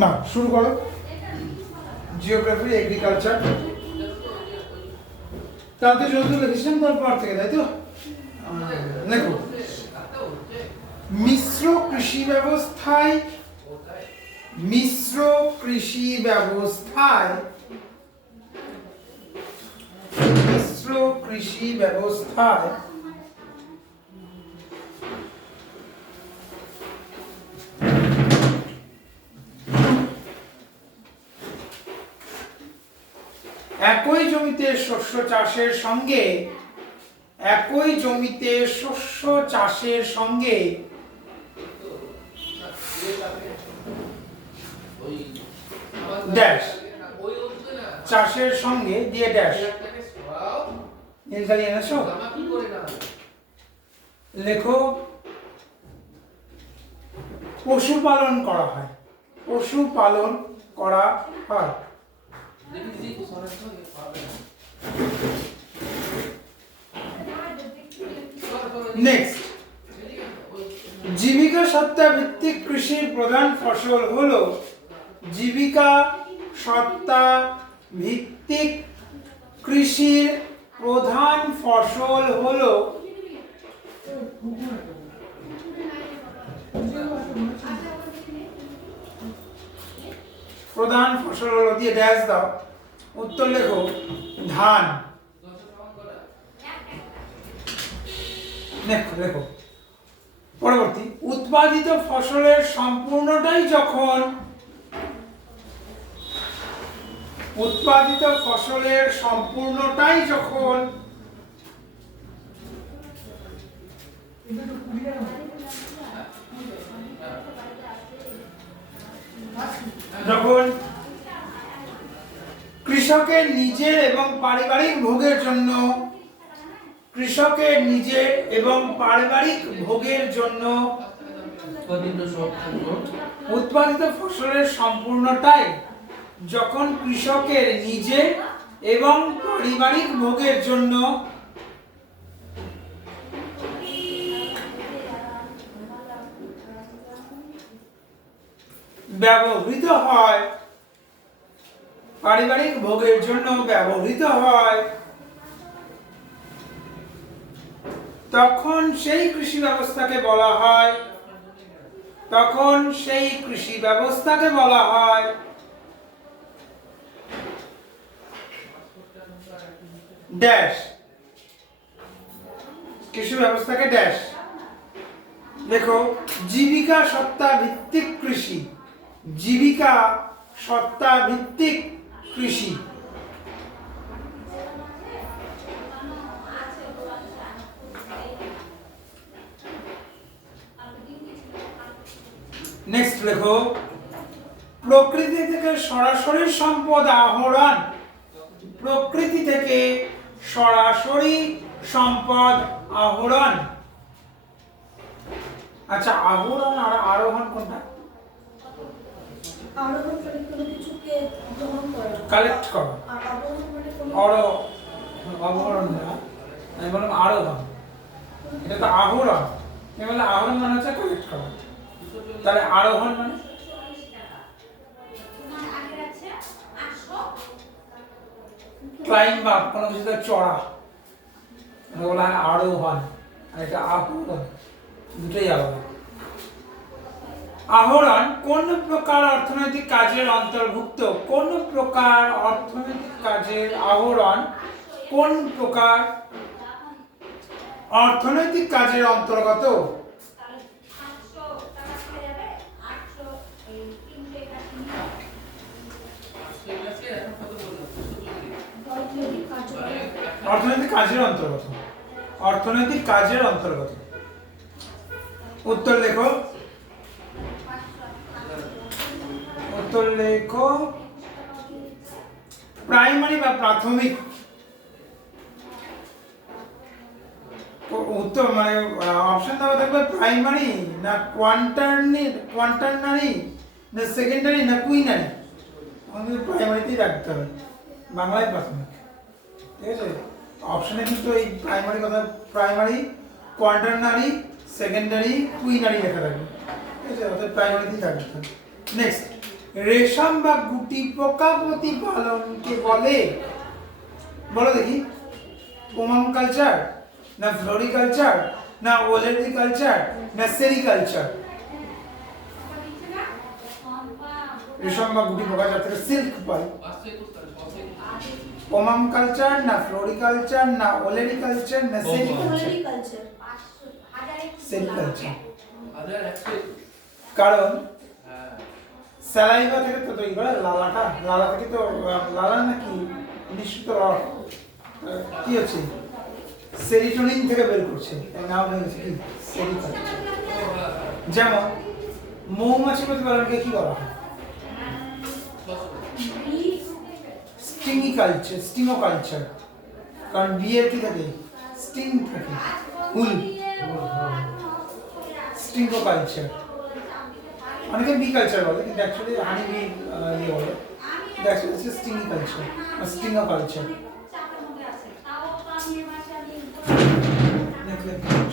না শুরু করো। জিওগ্রাফি, এগ্রিকালচার, কালকে যদিও লিখেছিলাম তারপর থেকে, তাই তো? দেখো, মিশ্র কৃষি ব্যবস্থায় একই জমিতে শস্য চাষের সঙ্গে ড্যাশ চাষের সঙ্গে দিয়ে ড্যাশ নীলকালি এনেছো, লেখো পশুপালন করা হয়। নেক্সট, জীবিকা সত্তা ভিত্তিক কৃষির প্রধান ফসল হলো দিয়ে ড্যাশ দাও, উত্তর লেখো ধান। লেখো পরবর্তী, উৎপাদিত ফসলের সম্পূর্ণটাই যখন কৃষকের নিজের এবং পারিবারিক ভোগের জন্য উৎপাদিত ফসলের সম্পূর্ণটাই যখন কৃষকের নিজের এবং পারিবারিক ভোগের জন্য ব্যবহৃত হয়, তখন সেই কৃষি ব্যবস্থাকে বলা হয় ড্যাশ। কৃষি ব্যবস্থাকে ড্যাশ। দেখো, জীবিকা সত্তা ভিত্তিক কৃষি। নেক্সট লেখো, প্রকৃতি থেকে সরাসরি সম্পদ আহরণ। আচ্ছা, আহরণ আর আরোহণ কোনটা? আরোহণ মানে কোনো কিছুকে গ্রহণ করা, কালেক্ট করা। আর আরোহণ মানে কোনো আহরণ না, আমি বললাম আরোহণ। এটা তো আহরণ, আমি বললাম আহরণ মানে হচ্ছে কালেক্ট করা, তাহলে আরোহণ মানে ক্লাইম্ব আপ, কোনো কিছুতে চড়া, বলা হয় আরোহণ। আর এটা আহরণ, দুটোই আলাদা। আহরণ কোন প্রকার অর্থনৈতিক কাজের অন্তর্ভুক্ত? আহরণ কোন প্রকার অর্থনৈতিক কাজের অন্তর্গত? অর্থনৈতিক কাজের অন্তর্গত। উত্তর লেখো প্রাইমারি বা প্রাথমিক। উত্তর মানে অপশন দেওয়া থাকবে প্রাইমারি না কোয়াটারনারি না সেকেন্ডারি না কুইনারি। আমাদের প্রাইমারিতেই রাখতে হবে, বাংলায় প্রাথমিক। ঠিক আছে, অপশনে কিন্তু এই প্রাইমারি কথা, প্রাইমারি, কোয়াটারনারি, সেকেন্ডারি, কুইনারি লেখা থাকবে। ঠিক আছে, অর্থাৎ প্রাইমারিতেই থাকবে। নেক্সট, রেশম বা গুটি পোকা প্রতিপালনকে বলে? বলো দেখি। পোমাম কালচার, না ফ্লোরিকালচার, না ওলেরিকালচার, না সেরিকালচার? রেশম বা গুটি পোকা যা থেকে সিল্ক পাই। পোমাম কালচার, না ফ্লোরিকালচার, না ওলেরিকালচার, না সেরিকালচার? Floriculture. সেরিকালচার। কারণ স্যালাইভা থেকে তো তৈরি করে লালা থেকে তো লালা নাকি নিশ্চিত কি হচ্ছে সেরিটোনিন থেকে বের করছে, এর নাম হয়েছে কি সেরিকালচার। যেমন মৌমাছি প্রতিপালনকে কি বলা হয়? স্টিংকালচার। কারণ বিয়ের কি থাকে স্টিং থাকে, হুল। স্টিংকালচার। অনেকে বি কালচার বলে কিন্তু অ্যাকচুয়ালি হানি বি ইয়ে বলে, কিন্তু অ্যাকচুয়ালি হচ্ছে স্টিংই কালচার বা স্টিংও কালচার।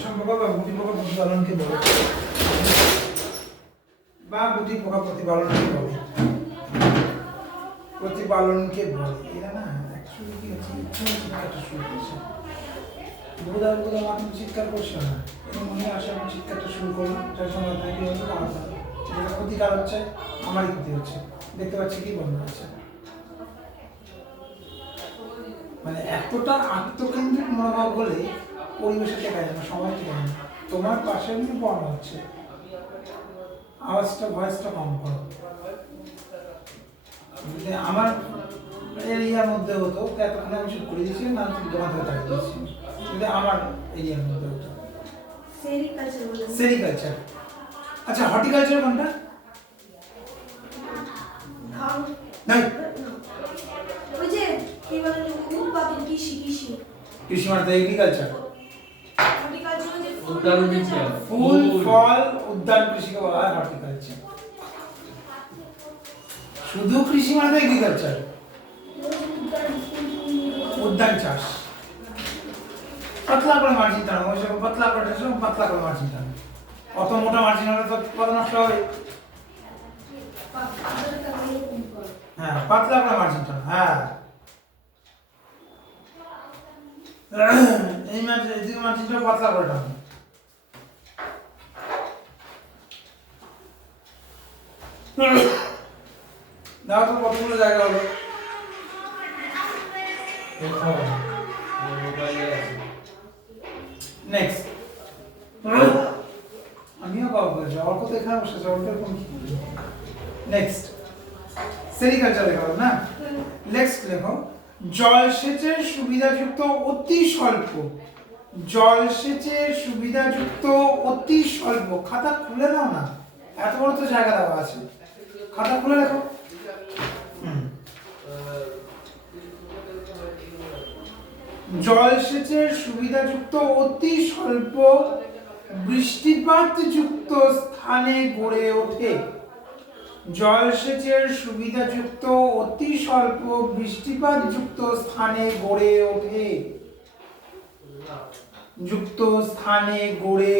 সম্পর্ক বা গুটি পোকা প্রতিপালনকে বলে, বা গুটি পোকা প্রতিপালনকে বলে, এরা না অ্যাকচুয়ালি কি হচ্ছে চিৎকারটা শুরু করছে। বোধহয় মাত্র চিৎকার করছে না, এবং মনে আসে আমি চিৎকারটা শুরু করলাম, যার জন্য আপনার কি হচ্ছে আলাদা যেটা ক্ষতিকার হচ্ছে, আমারই ক্ষতি হচ্ছে। দেখতে পাচ্ছি কি বন্ধ হচ্ছে, মানে এতটা আত্মকেন্দ্রিক মনোভাব হলে পরিবেশে টেকা যায় না, সময় টেকা যায় না। তোমার পাশে কিন্তু পড়ানো হচ্ছে, আওয়াজটা ভয়েসটা কম করো। যদি আমার এরিয়ার মধ্যে হতো এতক্ষণে আমি শুট করে দিয়েছি, না তুমি দোকান থেকে তাকিয়ে দিয়েছি। যদি আমার এরিয়ার মধ্যে হতো সেরিকালচার। আচ্ছা হর্টিকালচার কোনটা? নাই, ওই যে কি বলে উৎপাদন কৃষি কৃষি মানে এগ্রিকালচার। হর্টিকালচার যে ফুল ফল উদ্যান কৃষিকে বলা হয় হর্টিকালচার। শুধু কৃষি মানে এগ্রিকালচার, উদ্যান চাষ। পাতলা করে মার্জিন টানো, ওই সব পাতলা করে মার্জিন টানো। অত মোটা মার্জিন হলে তো উৎপাদন নষ্ট হবে। হ্যাঁ পাতলা করে মার্জিন টানো, হ্যাঁ এই মার্জিন, এদিকে মার্জিনটা পাতলা করে টানো। দাও তো কতগুলো জায়গা হলো। নেক্সট আমিও কল করেছি, অল্প তো এখানে বসেছে, অল্প কোন কি। নেক্সট সেরিকালচার লেখা হলো না। নেক্সট লেখো জলসেচের সুবিধাযুক্ত অতি স্বল্প। জলসেচের সুবিধাযুক্ত অতি স্বল্প। খাতা খুলে দাও না, এত বড় তো জায়গা দেওয়া আছে, খাতা খুলে দেখো। জলসেচের সুবিধাযুক্ত অতি স্বল্প বৃষ্টিপাতযুক্ত স্থানে গড়ে ওঠে। জলসেচের সুবিধাযুক্ত অতি স্বল্প বৃষ্টিপাতযুক্ত স্থানে গড়ে ওঠে। যুক্ত স্থানে গড়ে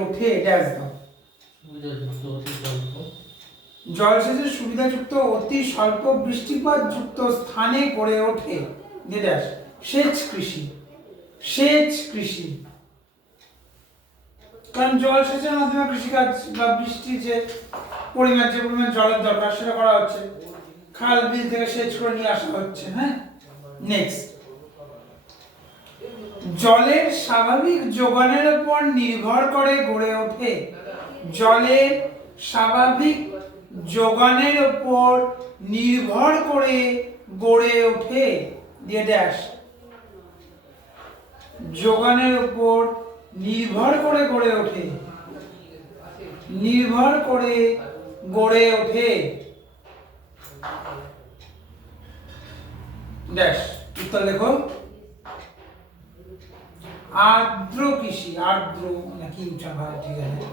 ওঠে, ড্যাশ দাও। জলসেচের সুবিধাযুক্ত অতি স্বল্প বৃষ্টিপাতযুক্ত স্থানে গড়ে ওঠে, ড্যাশ। সেচ কৃষি। কারণ জলসেচের মাধ্যমে কৃষিকাজ বা বৃষ্টির যে পরিমাণ জলের দরকার সেটা করা হচ্ছে, খাল বিল থেকে সেচ করে নিয়ে আসা হচ্ছে। হ্যাঁ নেক্সট জলের স্বাভাবিক যোগানের উপর নির্ভর করে গড়ে ওঠে। জলের স্বাভাবিক যোগানের উপর নির্ভর করে গড়ে ওঠে, দিয়ে ড্যাশ। যোগানের উপর নির্ভর করে গড়ে ওঠে, ড্যাশ। উত্তর লেখো আর্দ্র কৃষি। আর্দ্র নাকি উচ্চারণ হয় ঠিক আছে,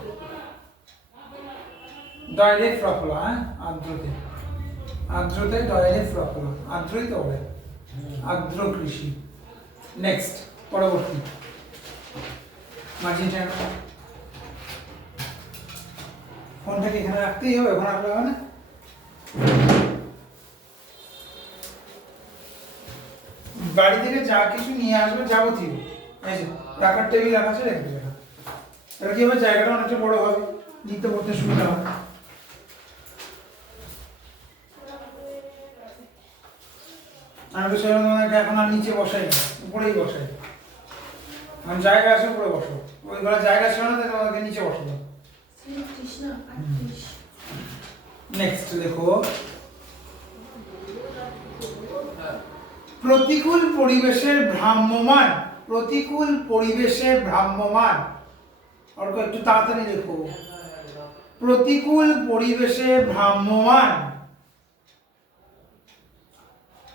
ডাইরেক্ট ফ্রফলা। হ্যাঁ আর্দ্রতে ডাইরেক্ট ফ্রফলা, আর্দ্রই তো বলে আর্দ্র কৃষি। নেক্সট পরবর্তী মার্জিন টানো। ফোনটাকে এখানে রাখতেই হবে, ওখানে রাখলে হবে না। বাড়ি থেকে যা কিছু নিয়ে আসবে যাবতীয়, এই যে রাখার টেবিল রাখা আছে, রেখে দেবে। তাহলে কি হবে, জায়গাটা অনেকটা বড় হবে, নিতে পড়তে সুবিধা হবে। আমি তো সেরকম এখন আর নিচে বসাই না, উপরেই বসাই। এখন জায়গা আছে, উপরে বসো। ওই ঘরে জায়গা ছিল না, তাই তোমাকে নিচে বসাবো। নেক্সট দেখো, প্রতিকূল পরিবেশের ভ্রাম্যমান, প্রতিকূল পরিবেশে ভ্রাম্যমান। অর্ক একটু তাড়াতাড়ি দেখো, প্রতিকূল পরিবেশে ভ্রাম্যমান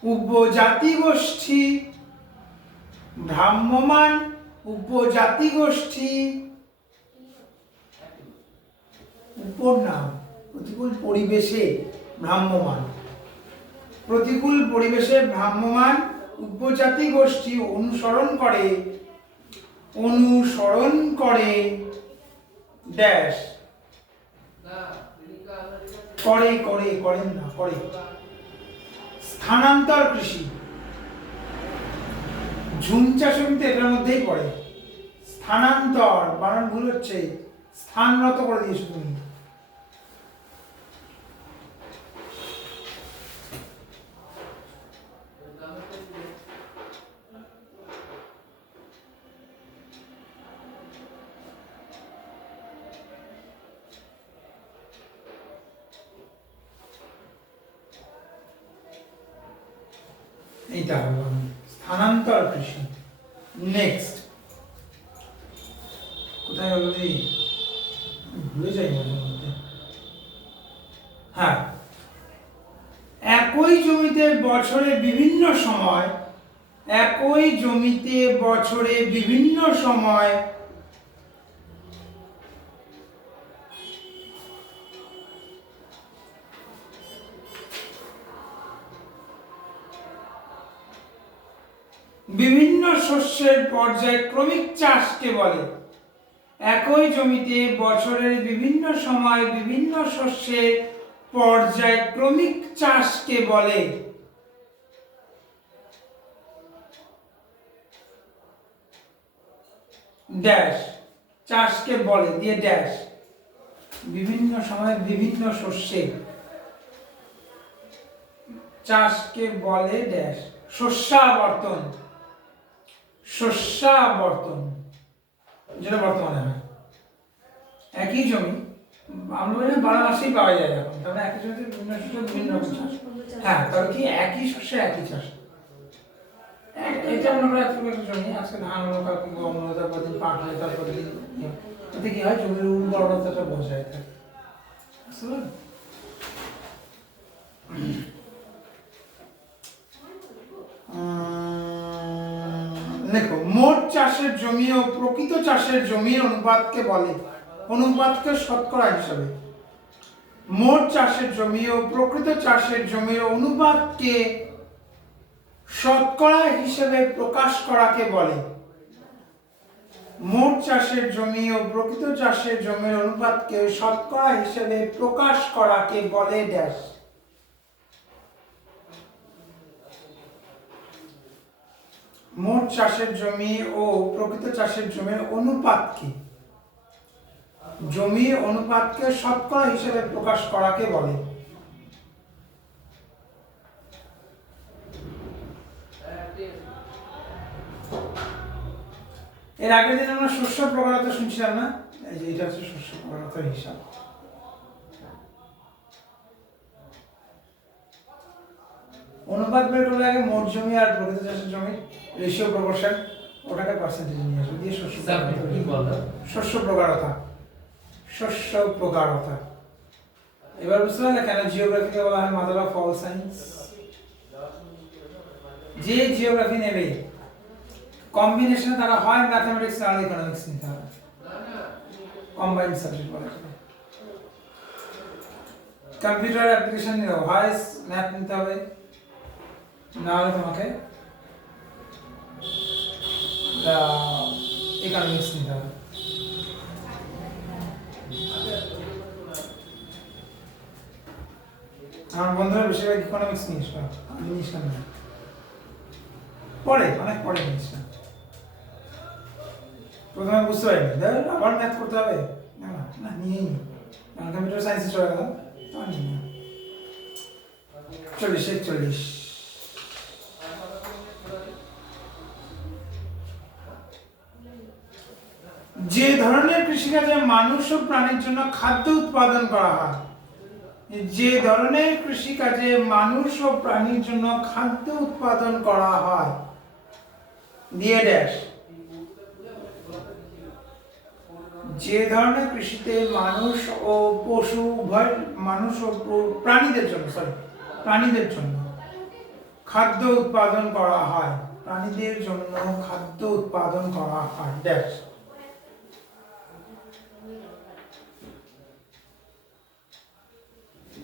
উপজাতি গোষ্ঠী, ভ্রাম্যমান উপজাতি গোষ্ঠী, উপনাম। প্রতিকূল পরিবেশে ভ্রাম্যমান, প্রতিকূল পরিবেশে ভ্রাম্যমান উপজাতি গোষ্ঠী অনুসরণ করে, অনুসরণ করে ড্যাশ, করে করে করেন না, করে স্থানান্তর কৃষি। ঝুম চাষ কিন্তু এটার মধ্যেই পড়ে। স্থানান্তর বানান ভুল হচ্ছে, স্থানরত করে দিয়েছো তুমি। এইটা হলো স্থানান্তর কৃষি। নেক্সট কোথায় হলো রে, ভুলে যাই মাঝে মধ্যে। হ্যাঁ, একই জমিতে বছরে বিভিন্ন সময়, একই জমিতে বছরে বিভিন্ন সময় বিভিন্ন শস্যের পর্যায়ক্রমিক চাষকে বলে। একই জমিতে বছরের বিভিন্ন সময় বিভিন্ন শস্যের পর্যায়ক্রমিক চাষকে বলে। ড্যাশ চাষকে বলে দিয়ে ড্যাশ, বিভিন্ন সময় বিভিন্ন শস্যের চাষকে বলে ড্যাশ, শস্যাবর্তন, শস্যাবর্তন যেটা বর্তমানে হয়। একই জমি আমরা 12 মাসেই পাওয়া যায় এখন, তাহলে একই জমিতে বিভিন্ন শস্য বিভিন্ন রকম চাষ। হ্যাঁ, তবে কি একই শস্য একই চাষ। এটা মনে করে একটা জমি, আজকে ধান হলো, কালকে গম হলো, তারপর দিন পাট হলো, তারপর দিন এতে কি হয়, জমির উর্বরতাটা বজায় থাকে। দেখো, মোট চাষের জমি ও প্রকৃত চাষের জমির অনুপাতকে বলে, অনুপাতকে শতকরা হিসাবে। মোট চাষের জমি ও প্রকৃত চাষের জমির অনুপাতকে শতকরা হিসেবে প্রকাশ করাকে বলে। মোট চাষের জমি ও প্রকৃত চাষের জমির অনুপাতকে শতকরা হিসেবে প্রকাশ করাকে বলে ড্যাশ। মোট চাষের জমি ও প্রকৃত চাষের জমির অনুপাতকে, জমির অনুপাতকে শতকরা হিসেবে প্রকাশ করাকে বলে। এর আগের দিন আমরা শস্য প্রকারতা শুনছিলাম না, এই যে এটা হচ্ছে শস্য প্রকারতার হিসাব। অনুপাত বের করলে আগে মোট জমি আর প্রকৃত চাষের জমি রেশিও প্রপোর্শন, ওটাকে পার্সেন্টেজ নিয়ে আসবে দিয়ে শস্য প্রকারতা। শস্য প্রকারতা, শস্য প্রকারতা। এবার বুঝতে পারলে কেন জিওগ্রাফিকে বলা হয় মাদার অফ অল সায়েন্স। যে জিওগ্রাফি নেবে কম্বিনেশনে তারা হয় ম্যাথমেটিক্স আর ইকোনমিক্স নিতে হবে, কম্বাইন্ড সাবজেক্ট বলা হয়। কম্পিউটার অ্যাপ্লিকেশন নিলে হয় ম্যাথ নিতে হবে, না হলে তোমাকে ইকোনমিক্স নিতে হবে। আমার বন্ধুরা বেশিরভাগ ইকোনমিক্স নিস না, আমি নিস না, পরে অনেক পরে নিস না, প্রথমে বুঝতে পারিনি, ধর আবার ম্যাথ করতে হবে, না না না নিয়েই নি, কারণ কম্পিউটার সায়েন্সে চলে গেলাম, তা নিই না। 40 যে ধরনের কৃষিকাজে মানুষ ও প্রাণীর জন্য খাদ্য উৎপাদন করা হয়, যে ধরনের কৃষিকাজে মানুষ ও প্রাণীর জন্য খাদ্য উৎপাদন করা হয় দিয়ে ড্যাশ, যে ধরনের কৃষিতে মানুষ ও পশু উভয়, মানুষ ও প্রাণীদের জন্য প্রাণীদের জন্য খাদ্য উৎপাদন করা হয়, প্রাণীদের জন্য খাদ্য উৎপাদন করা হয় ড্যাশ।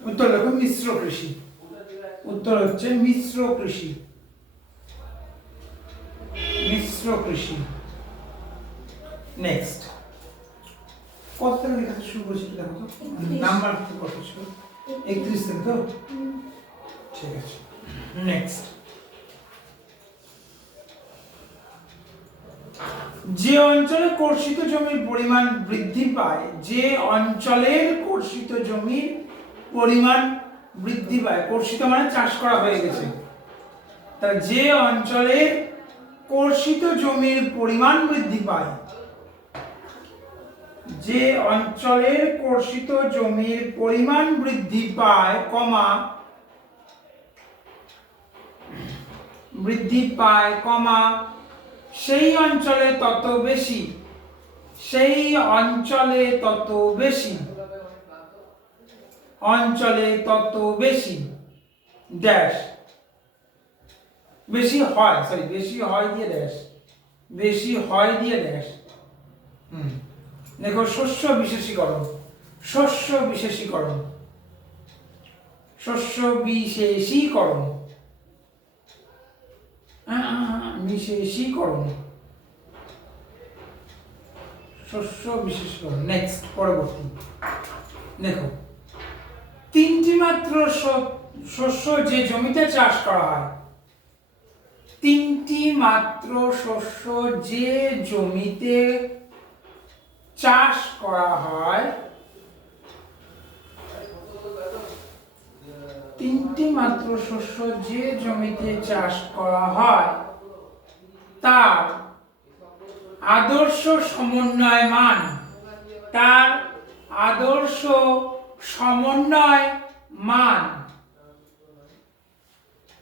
উত্তর লেখো মিশ্র কৃষি, উত্তর হচ্ছে মিশ্র কৃষি, মিশ্র কৃষি। নেক্সট কত থেকে লেখা শুরু করেছি দেখো তো, নাম্বার কত ছিল? 31 থেকে তো, ঠিক আছে। নেক্সট, যে অঞ্চলে কর্ষিত জমির পরিমাণ বৃদ্ধি পায়, যে অঞ্চলের কর্ষিত জমির পরিমাণ বৃদ্ধি পায়, কর্ষিত মানে চাষ করা হয়ে গেছে, তা যে অঞ্চলে কর্ষিত জমির পরিমাণ বৃদ্ধি পায়, যে অঞ্চলের কর্ষিত জমির পরিমাণ বৃদ্ধি পায় কমা সেই অঞ্চলে তত বেশি, সেই অঞ্চলে তত বেশি, অঞ্চলে তত বেশি ড্যাশ, বেশি হয়, বেশি হয় দিয়ে ড্যাশ, বেশি হয় দিয়ে ড্যাশ। দেখো শস্য বিশেষীকরণ, শস্য বিশেষীকরণ, শস্য বিশেষীকরণ, বিশেষীকরণ, শস্য বিশেষীকরণ। নেক্সট, পরবর্তী দেখো, তিনটি মাত্র শস্য যে জমিতে চাষ করা হয়, তিনটি মাত্র শস্য যে জমিতে চাষ করা হয়, তিনটি মাত্র শস্য যে জমিতে চাষ করা হয় তার আদর্শ সমন্বয় মান, তার আদর্শ সমন্বয় মান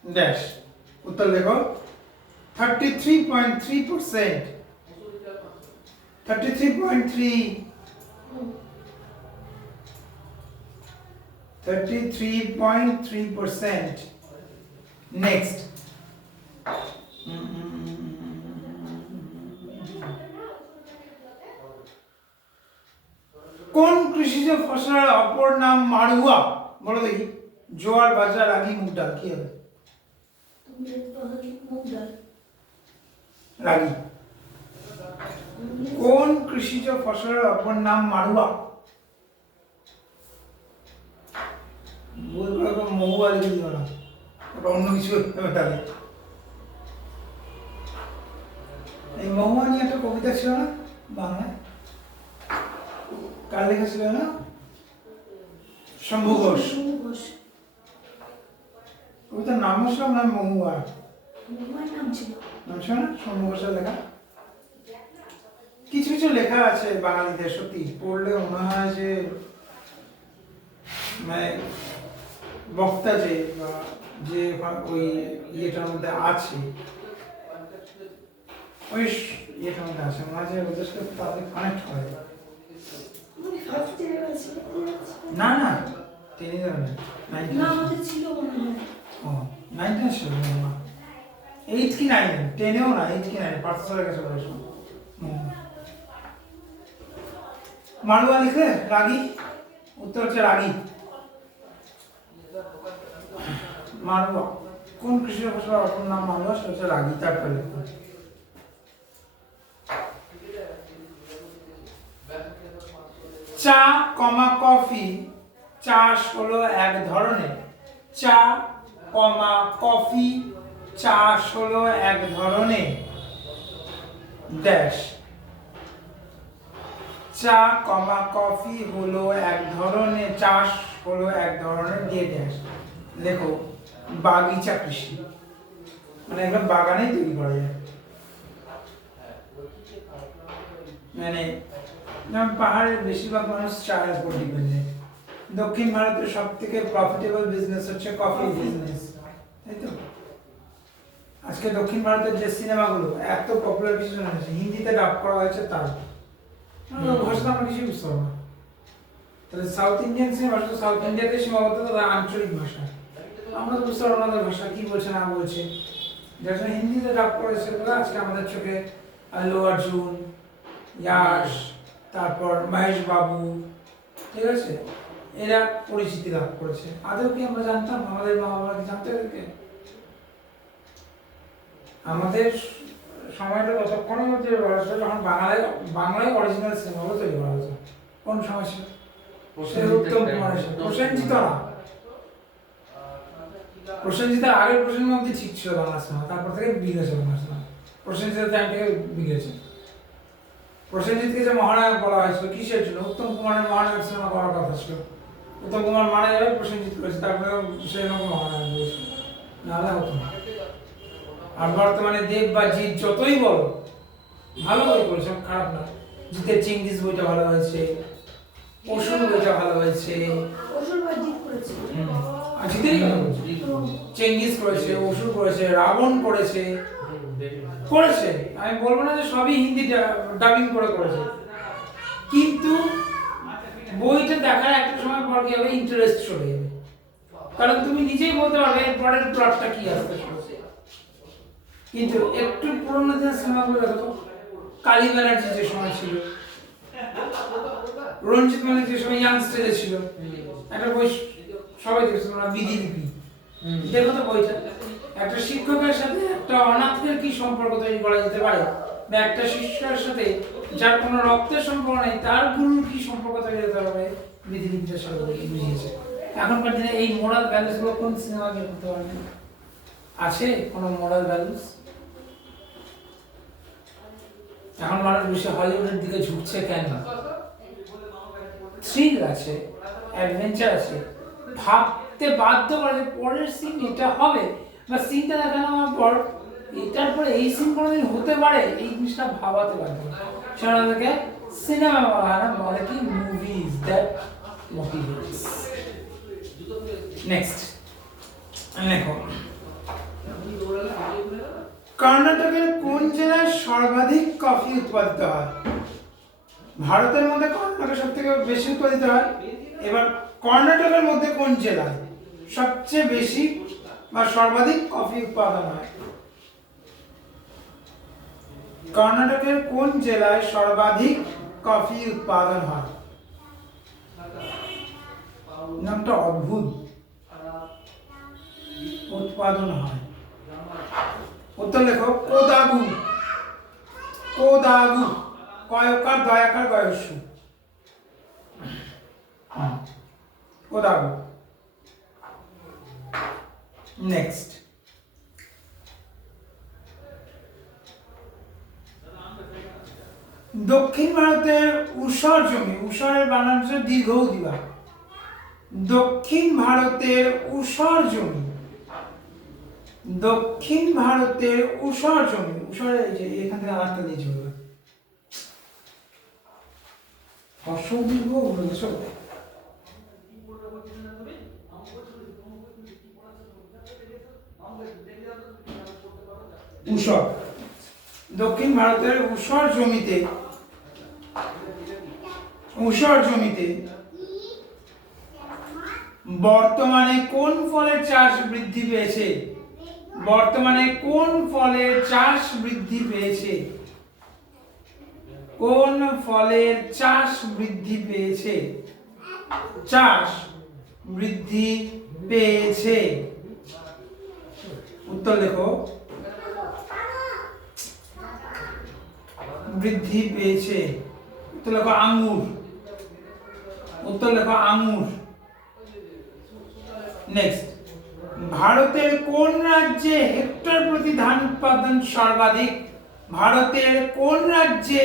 ড্যাশ। উত্তর দেখো 33.3%, 33.3, 33.3%। নেক্সট, কোন কৃষিজ ফসলের অপর নাম মাড়ুয়া? বলো দেখি, জোয়ার, বাজরা, রাগি, মুগ ডাল, কি হবে? রাগি। কোন কৃষিজ ফসলের অপর নাম মাড়ুয়া? বই করে মহুয়া লিখে দিও না, ওটা অন্য কিছু তাহলে। এই মহুয়া নিয়ে একটা কবিতা ছিল না বাংলায়, কার লেখা ছিল না? শম্ভু ঘোষ। কবিতার নাম ছিল না মহুয়া, নাম ছিল না শম্ভু ঘোষের লেখা। কিছু কিছু লেখা আছে বাঙালিদের, সত্যি পড়লে মনে হয় যে মানে বক্তা যে ওই ইয়েটার মধ্যে আছে, ওই ইয়েটার মধ্যে আছে, মনে হয় যে ওদের সাথে তাদের কানেক্ট করে। না না, টেনে যাবে না, 9 ছিল না, 8 কি 9, 10এও না, 8 কি 9, পার্থ স্যারের কাছে পড়েছিলাম। মাড়ুয়া লিখলে রাগি, উত্তর হচ্ছে রাগি। মাড়ুয়া, কোন কৃষি ফসলের অপর নাম মাড়ুয়া? সেটা হচ্ছে রাগি। তারপরে চা কফি চাষ হলো এক ধরনের, চা কমা কফি চাষ হলো এক ধরনের ড্যাশ চা কমা কফি হলো এক ধরনের চাষ হলো এক ধরনের দিয়ে ড্যাশ লেখো বাগিচা কৃষি মানে একদম বাগানেই তৈরি করা যায় মানে যেমন পাহাড়ের বেশিরভাগ মানুষ চায়ের উপর ডিপেন্ডেন্ট দক্ষিণ ভারতের সব থেকে প্রফিটেবল বিজনেস হচ্ছে কফি বিজনেস তাই তো আজকে দক্ষিণ ভারতের যে সিনেমাগুলো এত পপুলার কিছু হয়েছে হিন্দিতে ডাব করা হয়েছে তার ভাষা আমরা কিছু বুঝতে পারবো না তাহলে সাউথ ইন্ডিয়ান সিনেমা শুধু সাউথ ইন্ডিয়াতে সীমাবদ্ধ তাদের আঞ্চলিক ভাষা আমরা তো বুঝতে পারবো না তাদের ভাষা কি বলছে না বলছে যার জন্য হিন্দিতে ডাব করেছে বলে আজকে আমাদের চোখে আল্লু অর্জুন ইয়াশ তারপর মহেশ বাবু ঠিক আছে এরা পরিচিতি লাভ করেছে আদৌ কি আমরা জানতাম আমাদের মা বাবা কি জানতে এদেরকে আমাদের সময়টা ততক্ষণের মধ্যে যখন বাংলায় অরিজিনাল সিনেমাগুলো তৈরি করা হয়েছে কোন সময় ছিল উত্তম কুমার প্রসেনজিৎ না প্রসেনজিতের আগের প্রসেনজিৎ অব্দি ঠিক ছিল বাংলা সিনেমা তারপর থেকে বিগড়েছে বাংলা সিনেমা প্রসেনজিতের টাইম থেকে বিগড়েছে প্রসেনজিৎকে যে মহানায়ক বলা হয়েছিল কিসের জন্য উত্তম কুমারের মহানায়ক সিনেমা করার কথা ছিল উত্তম কুমার মারা যাবে প্রসেনজিৎ করেছে তারপরে সেরকম মহানায়ক হয়েছিল নাহলে হতো না আর বর্তমানে দেব বা জিৎ যতই বলো ভালো বই করেছে খারাপ না জিতের চিঙ্গিস বইটা ভালো হয়েছে অসুর বইটা ভালো হয়েছে অসুর বা জিত করেছে আর জিতেরই কথা বলছি চেঙ্গিস করেছে অসুর করেছে রাবণ করেছে করেছে আমি বলবো না যে সবই হিন্দি ডাবিং করে করেছে কিন্তু বইটা দেখার একটা সময় পর কি হবে ইন্টারেস্ট চলে যাবে কারণ তুমি নিজেই বলতে পারবে এর পরের প্লটটা কি আসতে চলেছে কিন্তু একটু পুরোনো দিনের সিনেমাগুলো দেখো তো কালী ব্যানার্জি যে সময় ছিল রঞ্জিত মালিক যে সময় ইয়াং স্টেজে ছিল একটা বই সবাই দেখছো তোমরা বিধিলিপি দেখো তো বইটা একটা শিক্ষকের সাথে একটা অনাথের কি সম্পর্ক তৈরি করা যেতে পারে বা একটা শিষ্যের সাথে যার কোনো রক্তের সম্পর্ক নেই তার গুরুর কি সম্পর্ক তৈরি হতে হবে বিধিলিপিটার সাথে বুঝিয়েছে এখনকার দিনে এই মোরাল ভ্যালুস গুলো কোন সিনেমা গিয়ে করতে পারবে আছে কোনো মোরাল ভ্যালুস এখন মানুষ বেশি হলিউডের দিকে ঝুঁকছে কেন থ্রিল আছে অ্যাডভেঞ্চার আছে ভাবতে বাধ্য করে যে পরের সিন এটা হবে বা সিনটা দেখানো আমার পর এটার পরে এই সিন কোনোদিন হতে পারে এই জিনিসটা ভাবাতে পারবে সেটা থেকে সিনেমা বলা হয় না বলে কি মুভিজ দ্যাট মোটিভেটস নেক্সট দেখো কর্ণাটকের কোন জেলায় সর্বাধিক কফি উৎপাদিত হয় ভারতের মধ্যে কর্ণাটকে সব থেকে বেশি উৎপাদিত হয় এবার কর্ণাটকের মধ্যে কোন জেলায় সবচেয়ে বেশি বা সর্বাধিক কফি উৎপাদন হয় কর্ণাটকের কোন জেলায় সর্বাধিক কফি উৎপাদন হয় নামটা অদ্ভুত উৎপাদন হয় উত্তর লেখো কোদাগু কোদাগু কয়কার দয়াকার গয়স্যু কোদাগু নেক্সট দক্ষিণ ভারতের ঊষর জমি ঊষরের বানান হচ্ছে দীর্ঘ দিবা দক্ষিণ ভারতের ঊষর জমি দক্ষিণ ভারতের ঊষর জমি ঊষর এই যে এখান থেকে আরেকটা দিয়ে চলবে অসদীর্ঘ উল্লেখ ঊষর দক্ষিণ ভারতের ঊষর জমিতে বর্তমানে কোন ফলের চাষ বৃদ্ধি পেয়েছে বর্তমানে কোন ফলের চাষ বৃদ্ধি পেয়েছে কোন ফলের চাষ বৃদ্ধি পেয়েছে চাষ বৃদ্ধি পেয়েছে উত্তর লেখো বৃদ্ধি পেয়েছে উত্তর লেখো আঙ্গুর উত্তর লেখো আঙ্গুর নেক্সট ভারতের কোন রাজ্যে হেক্টর প্রতি ধান উৎপাদন সর্বাধিক? ভারতের কোন রাজ্যে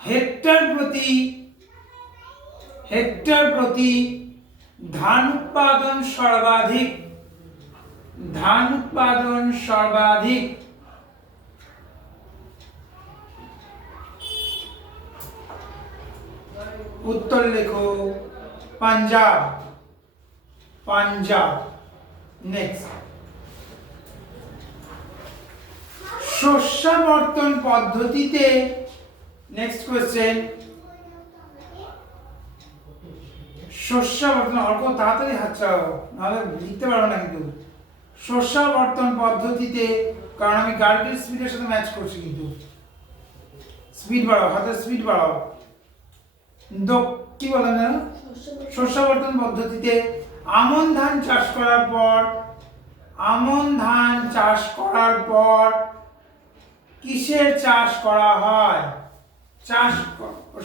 হেক্টর প্রতি ধান উৎপাদন সর্বাধিক? উত্তর লেখো। পাঞ্জাব। নেক্সট, শস্যাবর্তন পদ্ধতিতে, নেক্সট কোশ্চেন, শস্যাবর্তন, অল্প তাড়াতাড়ি হাত চালাও নাহলে লিখতে পারবো না কিন্তু। শস্যাবর্তন পদ্ধতিতে, কারণ আমি গার্গের স্পিডের সাথে ম্যাচ করছি, কিন্তু স্পিড বাড়াও, হাতের স্পিড বাড়াও। কি বলেন না, শস্যাবর্তন পদ্ধতিতে আমন ধান চাষ করার পর কিসের চাষ করা হয়?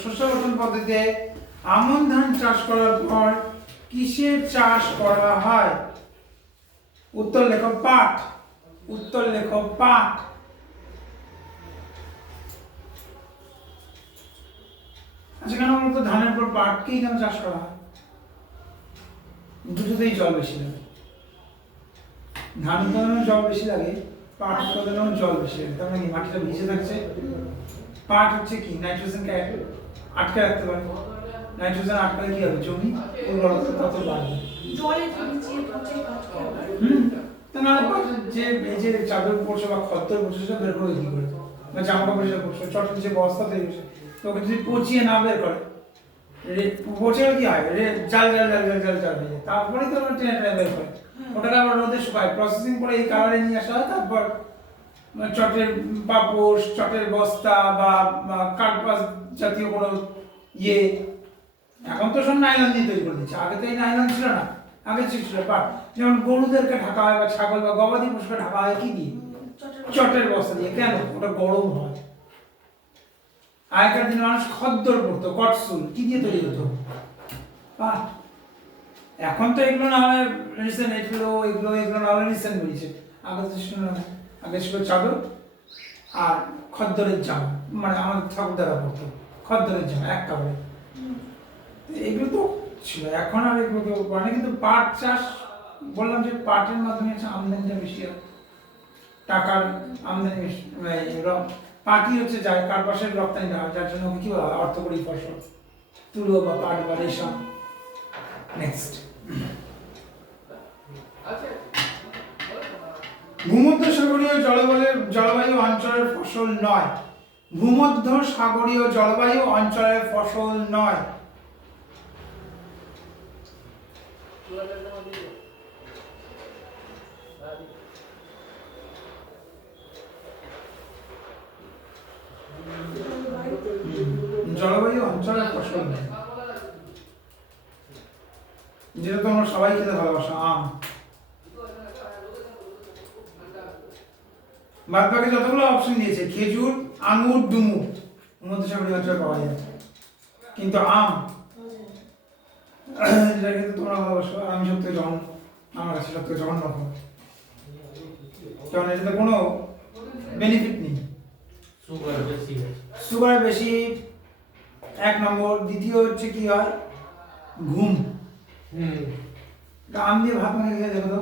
শস্যাবর্তন পদ্ধতিতে আমন ধান চাষ করার পর কিসের চাষ করা হয়? উত্তর লেখো। পাট। আচ্ছা, কেন বলতো ধানের পর পাটকেই কেন চাষ করা হয়? দুটোতেই জল বেশি লাগে। ধান উৎপাদনে জল বেশি লাগে, পাট উৎপাদনেও জল বেশি লাগে। তার মানে মাটিটা ভিজে থাকছে। পাট হচ্ছে কি, নাইট্রোজেনকে আটকে রাখতে পারে। নাইট্রোজেন আটকালে কি হবে? জমি উর্বরতা তত বাড়বে। জলে ভিজিয়ে পচে কাজ করে। যে এই যে চাদর পড়ছে বা খদ্দর পড়ছে সেটা বের করে কি করে, বা জামা কাপড় যেটা পড়ছে, চটের যে বস্তা তৈরি করছে, তো ওকে যদি পচিয়ে না বের করে, পচে কি হয়? জাল হয়ে যায়। তারপরে তো আমরা টেনে বের করে ওটাকে আবার রোদে শুকায়, প্রসেসিং করে এই কালারে নিয়ে আসা হয়। তারপর চটের পাপোশ, চটের বস্তা বা কার্পাস জাতীয় কোনো ইয়ে, এখন তো সব নাইলন দিয়ে তৈরি করে দিচ্ছে। আগে তো এই নাইলন ছিল না, আগে ছিল পাট। যেমন গরুদেরকে ঢাকা হয়, বা ছাগল বা গবাদি পশুকে ঢাকা হয় কি দিয়ে? চটের বস্তা দিয়ে। কেন? ওটা গরম হয়। আগেকার দিনে মানুষ খদ্দর পড়তো, কটসুল কি দিয়ে তৈরি হতো? পাট। এখন তো এগুলো না হয় রিসেন্ট, এগুলো না হয় রিসেন্ট বেরিয়েছে। আগে তো ছিল না, আগে ছিল চাদর আর খদ্দরের জামা, মানে আমাদের ঠাকুরদারা পড়তো খদ্দরের জামা এক কাপড়ে। এগুলো তো ছিল, এখন আর এগুলো কেউ করে না। কিন্তু পাট চাষ, বললাম যে পাটের মাধ্যমে আমদানিটা বেশি হয়, টাকার আমদানি বেশি। পাটই হচ্ছে যায় কার্পাসের রপ্তানিটা হয়, যার জন্য কি বলা হয় অর্থকরী ফসল, তুলো বা পাট বা রেশম। নেক্সট, ভূমধ্যসাগরীয় জলবায়ু অঞ্চলের ফসল নয়। ভূমধ্যসাগরীয় জলবায়ু অঞ্চলের ফসল নয়। জলবায়ু অঞ্চলের ফসল নয়, যেটা তোমরা সবাই খেতে ভালোবাসো, আম। বাদ বাকি যতগুলো অপশন দিয়েছে, খেজুর, আঙুর, ডুমুর, ভূমধ্যসাগরীয় অঞ্চলে পাওয়া যায়। কিন্তু আম, যেটা কিন্তু তোমরা ভালোবাসো, আমি সত্যি জঘন্য, আমার কাছে সত্যি জঘন্য রকম, কারণ এটাতে কোনো বেনিফিট নেই। সুগার বেশি, এক নম্বর। দ্বিতীয় হচ্ছে কি হয়, ঘুম। আম দিয়ে ভাত মেখে খেয়ে দেখো তো,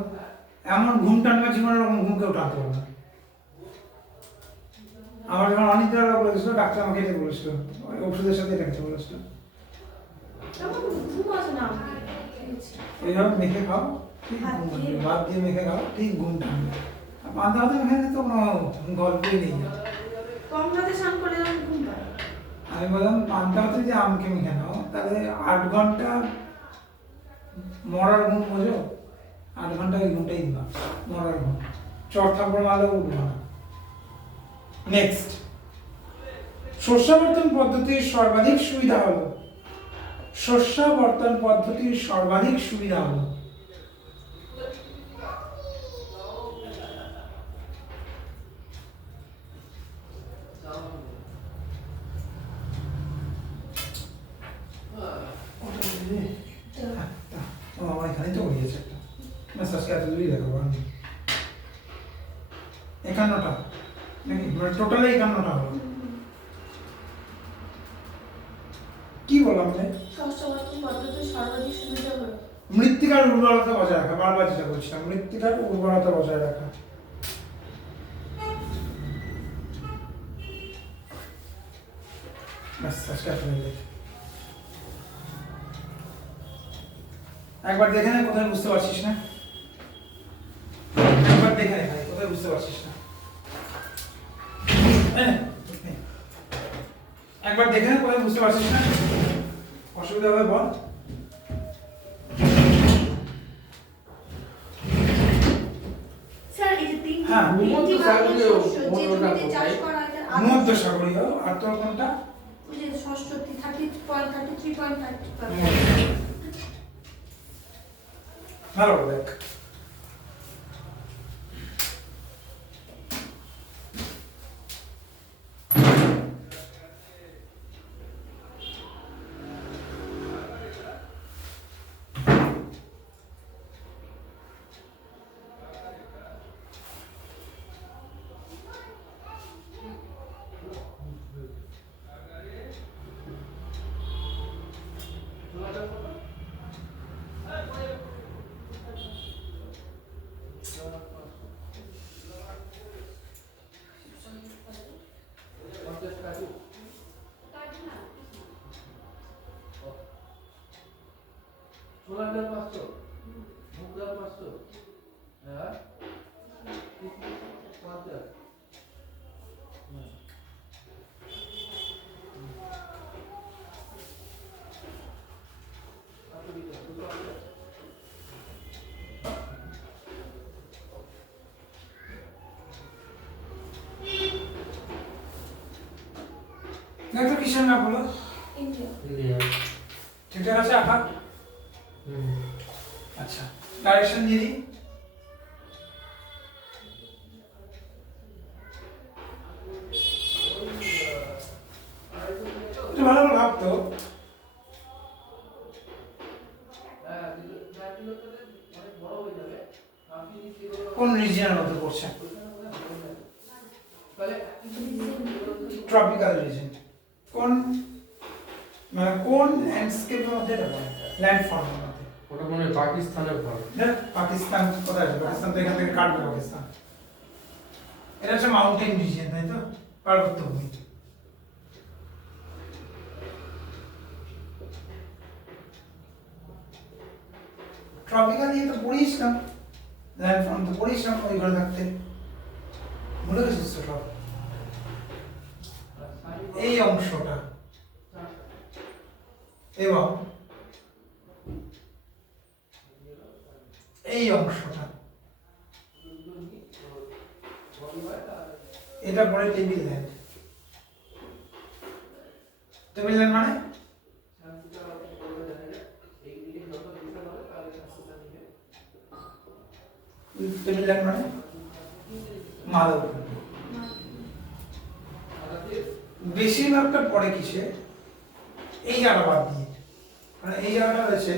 এমন ঘুম টানবে জীবনের এরকম ঘুম কেউ টানতে পারবে না। আমার যখন অনিদ্রা বলেছিল, ডাক্তার আমাকে এটা বলেছিল, ওষুধের সাথে এটা খেতে বলেছিল। এইভাবে মেখে খাও, ঠিক ঘুম আসবে। ভাত দিয়ে মেখে খাও, ঠিক ঘুম টানবে। পান্তা ভাতে মেখে তো কোনো গল্পই নেই। আমি বললাম পান্তা ভাতে যে আমকে মেখে নাও, তাহলে 8 ঘন্টা মরার ঘুম, বোঝো? 8 ঘন্টা ওই ঘুমটাই দিবা, মরার ঘুম। চট থাপড় মারলেও উঠবো না। নেক্সট, শস্যাবর্তন পদ্ধতির সর্বাধিক সুবিধা হলো। শস্যাবর্তন পদ্ধতির সর্বাধিক সুবিধা হলো। আজকে এত দূরই দেখাবো আমি 51টা নাকি মানে টোটালে 51টা হলো কি বললাম রে ষষ্ঠ বর্তন পদ্ধতির সর্বাধিক সুবিধা হলো মৃত্তিকার উর্বরতা বজায় রাখা বারবার যেটা বলছিলাম মৃত্তিকার উর্বরতা বজায় রাখা ব্যাস আজকে এত হয়ে গেছে। একবার দেখে নে কোথায় বুঝতে পারছিস না একবার দেখে নে ভাই কোথায় বুঝতে পারছিস না একবার দেখে নে কোথায় বুঝতে পারছিস না অসুবিধা হবে বল স্যার এই যে হ্যাঁ, তিনটি ভাগের শস্য যে ভূমধ্যসাগরীয় জমিতে চাষ করা হয় তার ভূমধ্যসাগরীয় আর তোর কোনটা ওই যে ষষ্ঠটি 30.33.35 ভালো দেখ সোলার 500 মুগ ডাল 500 হ্যাঁ 50 দেখো কিসের না বলো ইন্ডিয়া ঠিকঠাক আছে আঁকা আচ্ছা ডাইরেকশন দিয়ে দিই একটু ভালো করে ভাবতো কোন রিজিয়নের মধ্যে পড়ছে ট্রপিক্যাল রিজন কোন মানে কোন ল্যান্ডস্কেপের মধ্যে এটা পড়ে ল্যান্ডফর্মের মধ্যে ওটা মনে হয় পাকিস্তানের ভাগ দেখ পাকিস্তান কোথায় আছে পাকিস্তান তো এখান থেকে কাটবে পাকিস্তান এটা হচ্ছে মাউন্টেন রিজিয়ন তাই তো পার্বত্য ভূমি ট্রপিক্যাল নিয়ে তো পড়িয়েছিলাম ল্যান্ডফর্ম তো পড়িয়েছিলাম ওই ঘরে থাকতে ভুলে গেছিস তো সব এই অংশটা এবং এই অংশটা এটা পরে টেবিল ল্যান্ড টেবিল ল্যান্ড মানে টেবিল ল্যান্ড মানে মালভূমি বেশিরভাগটা পড়ে কিসে এই জায়গাটা বাদ দিয়ে মানে এই জায়গাটা রয়েছে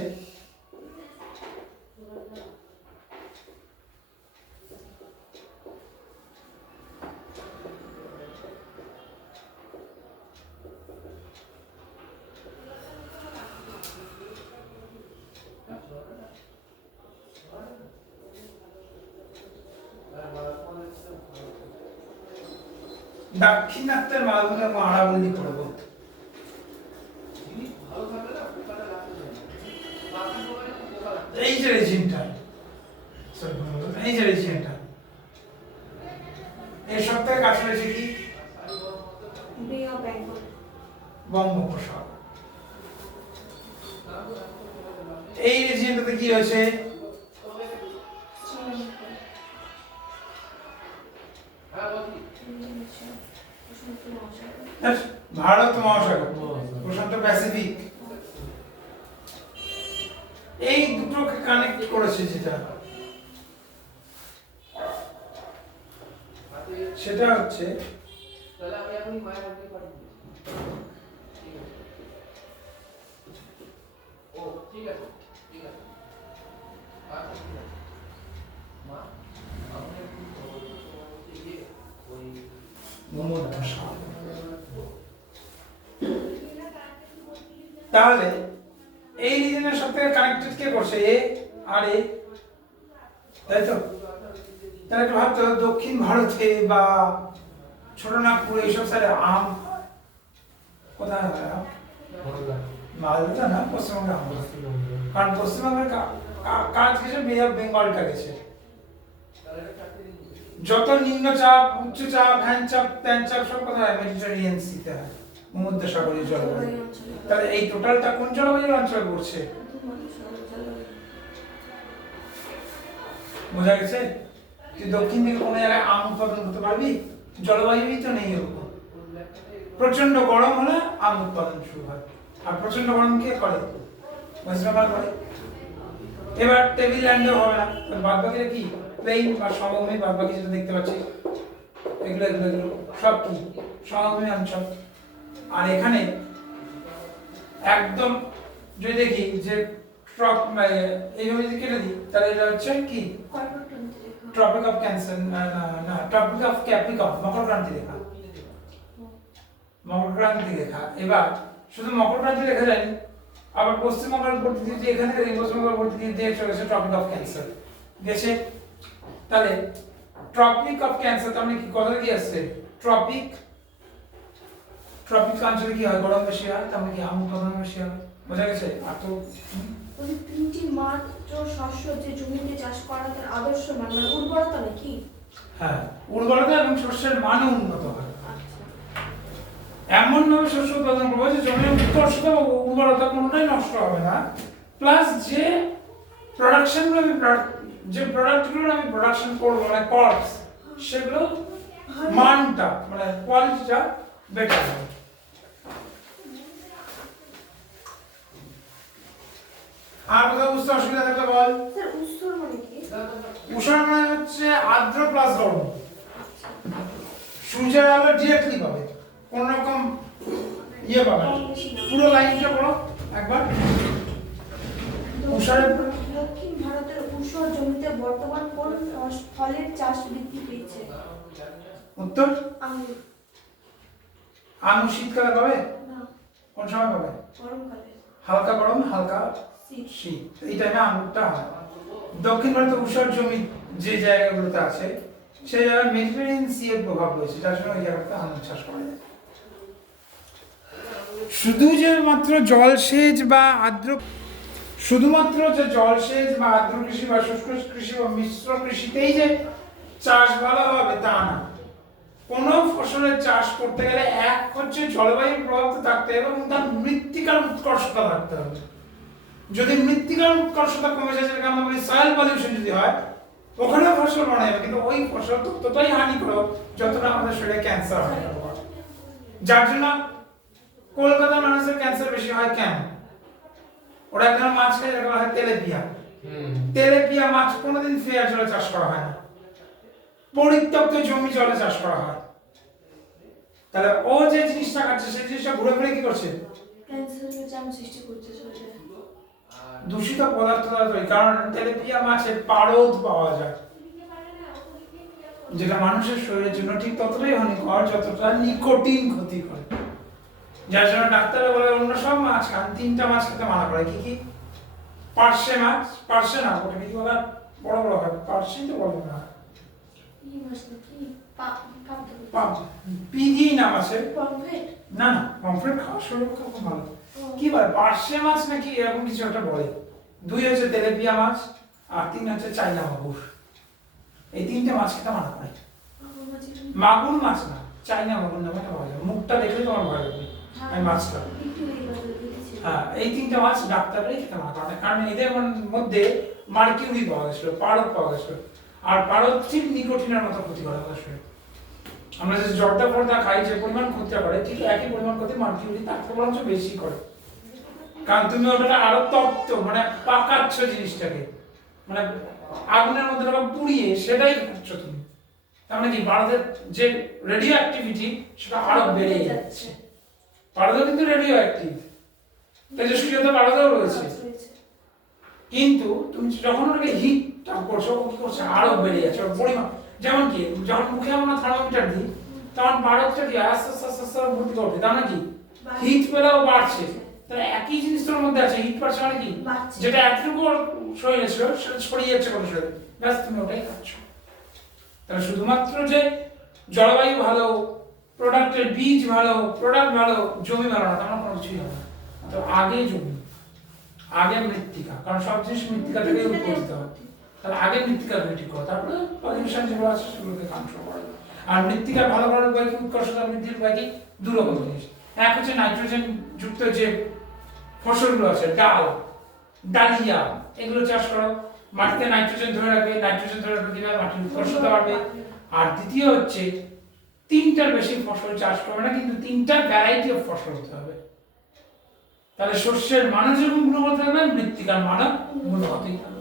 দাক্ষিণাত্যের মালভূমি এবং আরাবল্লী পর্বত এই যে রিজিয়নটা এই যে রিজিয়নটা এই সব থেকে কাছে রয়েছে কি বে অফ বেঙ্গল বঙ্গোপসাগর এই রিজিয়নটাতে কি হয়েছে ভারত মহাসাগর প্রশান্ত প্যাসিফিক এই দুটোকে কানেক্ট করেছে যেটা সেটা হচ্ছে তাহলে আমি এখন মায়ের হাতে পাঠিয়ে দিচ্ছি ও ঠিক আছে আচ্ছা ঠিক আছে তাহলে এই রিজনের সাথে কানেক্টেড কে করছে এ আর এ, তাই তো? তাহলে একটু ভাবতো দক্ষিণ ভারতে বা ছোট নাগপুর এইসব সাইডে আম কোথায় হয় আম? মালদা না, পশ্চিমবঙ্গে আম হয়। কারণ পশ্চিমবঙ্গের কাজ গেছে বে অফ বেঙ্গলটা গেছে। যত নিম্নচাপ উচ্চচাপ হ্যান চাপ ত্যান চাপ সব কোথায় মেডিটেরিয়ান সিতে হয়, ভূমধ্যসাগরীয় জলবায়ু। তাহলে এই টোটালটা কোন জলবায়ুর অঞ্চলে পড়ছে? বোঝা গেছে? তুই দক্ষিণ দিকে কোনো জায়গায় আম উৎপাদন করতে পারবি? জলবায়ুই তো নেই এরকম। প্রচন্ড গরম হলে আম উৎপাদন শুরু হয়, আর প্রচন্ড গরম কে করে? ওয়েস্ট বেঙ্গল করে। এবার টেবিল ল্যান্ডও হবে না, বাদ বাকিটা কি প্লেন বা সমভূমি, বাদ বাকি যেটা দেখতে পাচ্ছি এগুলো এগুলো এগুলো সব কি সমভূমি অঞ্চল। আর এখানে একদম যদি দেখি যে এইভাবে যদি কেটে দিই তাহলে এটা হচ্ছে কি ট্রপিক অফ ক্যান্সার, না ট্রপিক অফ ক্যাপ্রিকর্ন, মকর ক্রান্তি রেখা, মকর ক্রান্তি রেখা। এবার শুধু মকর ক্রান্তি রেখা যায়নি, আবার পশ্চিমবঙ্গের উপর দিয়ে যে এখানে পশ্চিমবঙ্গের উপর দিয়ে চলেছে ট্রপিক অফ ক্যান্সার গেছে। তাহলে ট্রপিক অফ ক্যান্সার তার মানে কি কথা কি আসছে? ট্রপিক অঞ্চলে কি হয়? গরম বেশি হয়, তার মানে কি আম উৎপাদন বেশি হয়। বোঝা গেছে? আর তো ওই তিনটি মাত্র শস্য যে জমিতে চাষ করা তার আদর্শ মান মানে উর্বরতা নাকি? হ্যাঁ, উর্বরতা এবং শস্যের মানও উন্নত হয়। এমন ভাবে শস্য উৎপাদন করবো যে জমির উৎকর্ষতা ও উর্বরতা কোনোটাই নষ্ট হবে না, প্লাস যে প্রোডাক্টগুলো আমি প্রোডাকশন করবো মানে ক্রপস, সেগুলো মানটা মানে কোয়ালিটিটা বেটার হবে। আর কোথাও বুঝতে অসুবিধা থাকলে বল। স্যার উত্তর মানে কি? উষা মানে হচ্ছে আর্দ্র প্লাস গরম। সূর্যের আলো ডিরেক্টলি পাবে, কোন রকম ইয়ে পাবে না। পুরো লাইনটা পড়ো একবার। দক্ষিণ ভারতের ঊষর জমিতে বর্তমান কোন ফলের চাষ বৃদ্ধি পেয়েছে? উত্তর আঙ্গুর। আঙুর শীতকালে পাবে? না, কোন সময় পাবে? গরমকালে। হালকা গরম হালকা শীত, এই টাইমে আঙুরটা হয়। দক্ষিণ ভারতের ঊষর জমি যে জায়গাগুলোতে আছে সেই জায়গায় মেডিটেরিয়ান সি এর প্রভাব রয়েছে, যার জন্য ওই জায়গাতে আঙুর চাষ করা যায়। শুধুমাত্র যে জলসেচ বা আর্দ্র কৃষি বা শুষ্ক কৃষি বা মিশ্র কৃষিতেই যে চাষ ভালো হবে তা না। কোনো ফসলের চাষ করতে গেলে এক হচ্ছে জলবায়ুর প্রভাব তো থাকতে হবে এবং তার মৃত্তিকার উৎকর্ষতা থাকতে হবে। যদি মৃত্তিকার উৎকর্ষতা কমে যায়, যেটাকে আমরা বলি সয়েল পলিউশন যদি হয়, ওখানে ফসল মনে যাবে, কিন্তু ওই ফসল ততটাই হানিকারক যতটা আমাদের শরীরে ক্যান্সার হয়। যার জন্য কলকাতার মানুষের ক্যান্সার বেশি হয় কেন? ওরা একটা মাছ খায় যেটা হয় তেলেপিয়া। তেলেপিয়া মাছ কোনোদিন ফেয়ার জলে চাষ করা হয় না, পরিত্যক্ত জমি জলে চাষ করা হয়। তাহলে ও যে জিনিসটা খাচ্ছে সেই জিনিসটা ঘুরে ফিরে কি করছে? ক্যান্সারের চাপ সৃষ্টি করছে শরীরে। দূষিত পদার্থ দ্বারা তৈরি। কারণ তেলেপিয়া মাছের পারদ পাওয়া যায়, যেটা মানুষের শরীরের জন্য ঠিক ততটাই হানিকর যতটা নিকোটিন ক্ষতি করে। যার জন্য ডাক্তাররা বলে অন্য সব মাছ খান, তিনটা মাছ খেতে মানা করে। কি কি? পার্শে মাছ, পার্শে না ওটা কি বলে, বড় বড় হয় পার্শে তো বলে না, কি মাছ নাকি? পিগি নাম আছে। পমফ্রেট? না না, পমফ্রেট খাওয়া শরীরের পক্ষে খুব ভালো। কি বলে পার্শে মাছ নাকি এরকম কিছু একটা বলে। দুই হচ্ছে তেলেপিয়া মাছ আর তিন হচ্ছে চাইনা মাগুর। এই তিনটে মাছ খেতে মানা করে। মাগুর মাছ না, চাইনা মাগুর নামে পাওয়া যায়। মুখটা দেখলে তোমার ভয় লাগবে। এই মাছটা, হ্যাঁ, এই তিনটে মাছ ডাক্তাররাই খেতে মানা করে, কারণ এদের মধ্যে মার্কিউরি পাওয়া গেছিল, পারদ পাওয়া গেছিল। আর পারদ ঠিক নিকোটিনের মতো ক্ষতি করে আমাদের শরীরে। আমরা যে জর্দা ফর্দা খাই যে পরিমাণ ক্ষতি করে, ঠিক একই পরিমাণ ক্ষতি মার্কিউরি তার থেকে বরঞ্চ বেশি করে। কারণ তুমি ওটা আরো তপ্ত মানে পাকাচ্ছ জিনিসটাকে, মানে আগুনের মধ্যে পুড়িয়ে সেটাই খাচ্ছ তুমি। তার মানে কি ভারতের যে রেডিও অ্যাক্টিভিটি সেটা আরো বেড়ে যাচ্ছে। পারদও কিন্তু রেডিও অ্যাক্টিভ, তেজস্ক্রিয়তা পারদও রয়েছে, কিন্তু তুমি যখন ওটাকে হিট করছো কি করছে আরো বেড়ে যাচ্ছে ওর পরিমাণ। যেমন কি যখন মুখে আমরা থার্মোমিটার দিই তখন পারদটা কি আস্তে আস্তে আস্তে আস্তে ভর্তি করবে, তার মানে কি হিট পেলেও বাড়ছে, তাহলে একই জিনিস তোর মধ্যে আছে, হিট পাচ্ছে মানে কি, বাড়ছে। যেটা এতটুকু শরীরে ছিল সেটা ছড়িয়ে যাচ্ছে কোনো শরীরে, ব্যাস তুমি ওটাই খাচ্ছ। তাহলে শুধুমাত্র যে জলবায়ু ভালো, প্রোডাক্টের বীজ ভালো, প্রোডাক্ট ভালো, জমি ভালো না, তেমন কোনো কিছুই হবে না। তো আগে জমি, আগে মৃত্তিকা, কারণ সব জিনিস মৃত্তিকা থেকে উৎপত্তি হয়। তাহলে আগে মৃত্তিকা তৈরি করো, তারপরে পলিউশন যেগুলো আছে সেগুলোকে কন্ট্রোল করো। আর মৃত্তিকা ভালো করার উপায় কি, উৎকর্ষতা বৃদ্ধির উপায় কি, দু রকম জিনিস। এক হচ্ছে নাইট্রোজেন যুক্ত যে ফসলগুলো আছে, ডাল, ডালিয়া, এগুলো চাষ করো, মাটিতে নাইট্রোজেন ধরে রাখবে, নাইট্রোজেন ধরে রাখবে কিভাবে, মাটির উৎকর্ষতা বাড়বে। আর দ্বিতীয় হচ্ছে 3টার বেশি ফসল চাষ করবে না, কিন্তু 3টা ভ্যারাইটি অফ ফসল হতে হবে। তাহলে শস্যের মানও যেরকম গুণগত থাকবে, মৃত্তিকার মানও গুণগতই থাকবে।